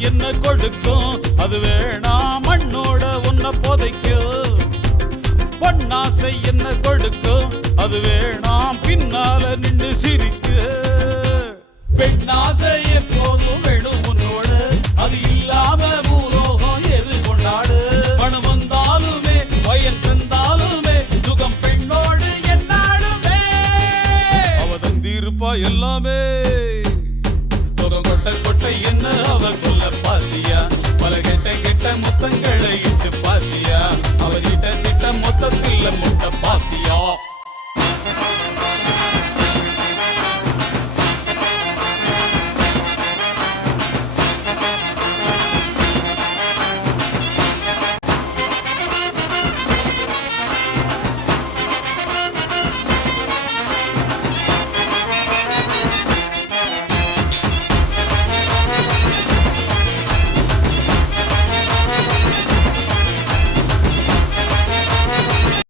என்ன கொடுக்கும் அது வேணாம் மண்ணோட உன்னை புதைக்கும் பொன்னாசை என்ன கொடுக்கும் அது வேணாம் பின்னால நின்று சிரிக்க பெண்ணாசை எப்போதும்